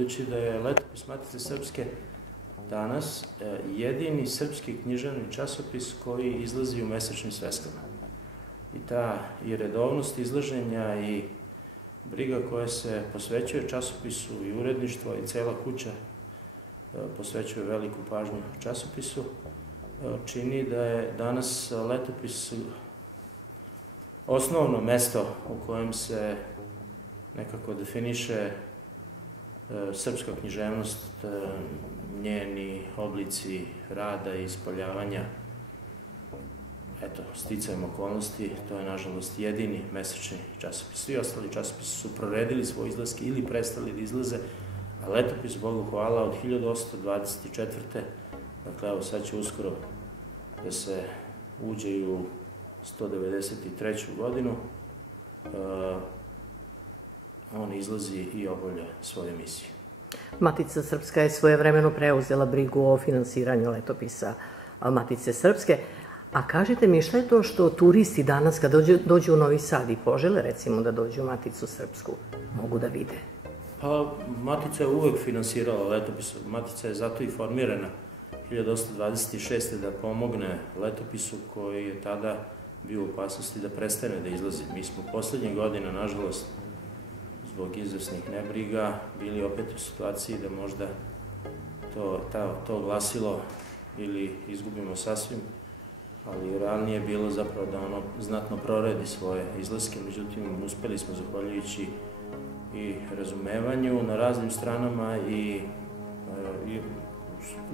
Budući da je Letopis Matice Srpske danas jedini srpski književni časopis koji izlazi u mesečnim sveskama. I ta i redovnost izlaženja i briga koja se posvećuje časopisu i uredništvo i cela kuća posvećuje veliku pažnju časopisu, čini da je danas Letopis osnovno mesto u kojem se nekako definiše srpska književnost, njeni oblici rada i ispoljavanja. Eto, sticajem okolnosti, to je nažalost jedini mesečni časopis. Svi ostali časopisi su proredili svoje izlaske ili prestali da izlaze, a Letopis, Bogu hvala, od 1824. Dakle, evo sad će uskoro da se uđe i u 193. godinu, on izlazi i obavlja svoju misiju. Matica Srpska je svojevremeno preuzela brigu o finansiranju Letopisa Matice Srpske. A kažite mi, šta je to što turisti danas kad dođu u Novi Sad i požele recimo da dođu u Maticu Srpsku, mogu da vide? Pa, Matica je uvek finansirala Letopis. Matica je zato i formirana 1826. da pomogne Letopisu koji je tada bio u opasnosti da prestane da izlazi. Mi smo poslednjih godina, nažalost, zbog izvesnih nebriga, bili opet u situaciji da možda to glasilo ili izgubimo sasvim, ali realnije je bilo zapravo da ono znatno proredi svoje izlaske, međutim uspeli smo zahvaljujući i razumevanju na raznim stranama i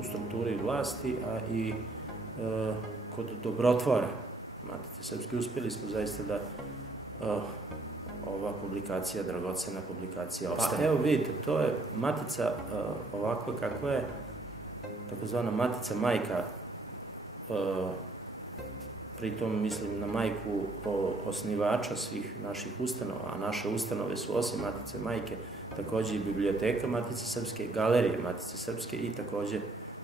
u strukturi vlasti, a i kod dobrotvora Matice Srpske. Uspeli smo zaista da ova publikacija, dragocena publikacija, ostane. Pa evo vidite, to je Matica ovakva kakva je, takozvana Matica majka, pritom mislim na majku osnivača svih naših ustanova, a naše ustanove su osim Matice majke takođe i biblioteka Matice Srpske, galerije Matice Srpske i takođe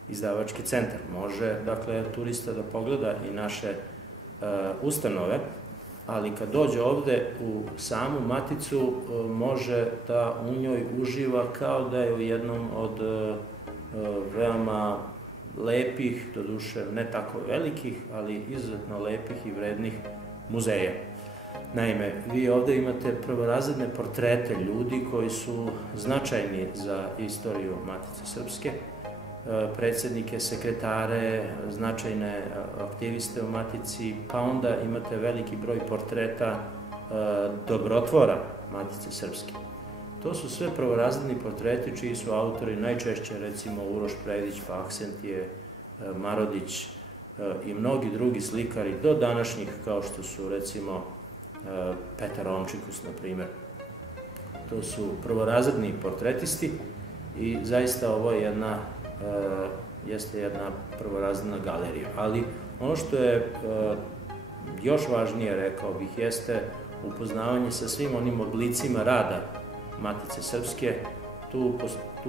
izdavački centar. Može, dakle, turista da pogleda i naše ustanove, ali kad dođe ovde u samu Maticu, može da u njoj uživa kao da je u jednom od veoma lepih, doduše ne tako velikih, ali izuzetno lepih i vrednih muzeja. Naime, vi ovde imate prvorazredne portrete ljudi koji su značajni za istoriju Matice Srpske, predsednike, sekretare, značajne aktiviste u Matici, pa onda imate veliki broj portreta dobrotvora Matice Srpske. To su sve prvorazredni portreti čiji su autori najčešće, recimo, Uroš Predić, pa Aksentije, Marodić i mnogi drugi slikari do današnjih, kao što su, recimo, Petar Omčikus, na primer. To su prvorazredni portretisti i zaista ovo je jeste jedna prvorazredna galerija. Ali ono što je još važnije, rekao bih, jeste upoznavanje sa svim onim oblicima rada Matice Srpske. Tu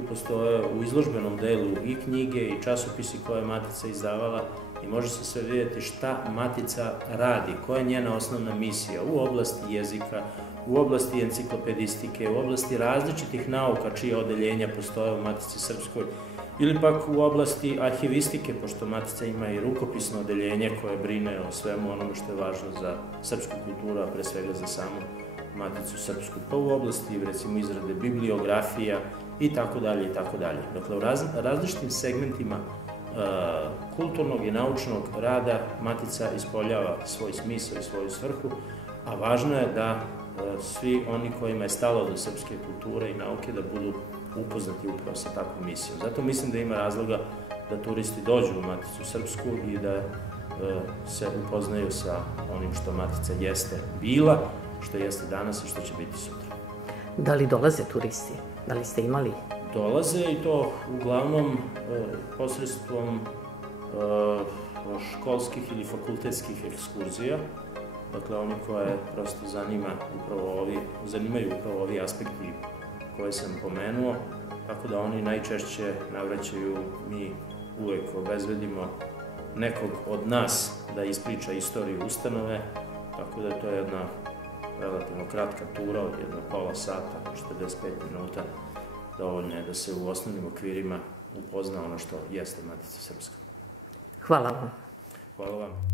postoje u izložbenom delu i knjige i časopisi koje je Matica izdavala i može se sve vidjeti šta Matica radi, koja je njena osnovna misija u oblasti jezika, u oblasti enciklopedistike, u oblasti različitih nauka čije odeljenja postoje u Matici Srpskoj, ili pak u oblasti arhivistike, pošto Matica ima i rukopisno odeljenje koje brine o svemu onome što je važno za srpsku kulturu, a pre svega za samu Maticu Srpsku, pa u oblasti, recimo, izrade bibliografija i tako dalje i tako dalje. Dakle, u različitim segmentima kulturnog i naučnog rada Matica ispoljava svoj smisao i svoju svrhu, a važno je da svi oni kojima je stalo do srpske kulture i nauke da budu upoznati upravo sa takvom misijom. Zato mislim da ima razloga da turisti dođu u Maticu Srpsku i da se upoznaju sa onim što Matica jeste bila, što jeste danas i što će biti sutra. Da li dolaze turisti? Da li ste imali? Dolaze i to uglavnom posredstvom školskih ili fakultetskih ekskurzija. Dakle, oni koje prosto zanimaju upravo ovi aspekti koje sam pomenuo, tako da oni najčešće navraćaju, mi uvek obezbedimo nekog od nas da ispriča istoriju ustanove, tako da to je jedna relativno kratka tura od jedno pola sata, 45 minuta, dovoljno je da se u osnovnim okvirima upozna ono što jeste Matica Srpska. Hvala vam. Hvala vam.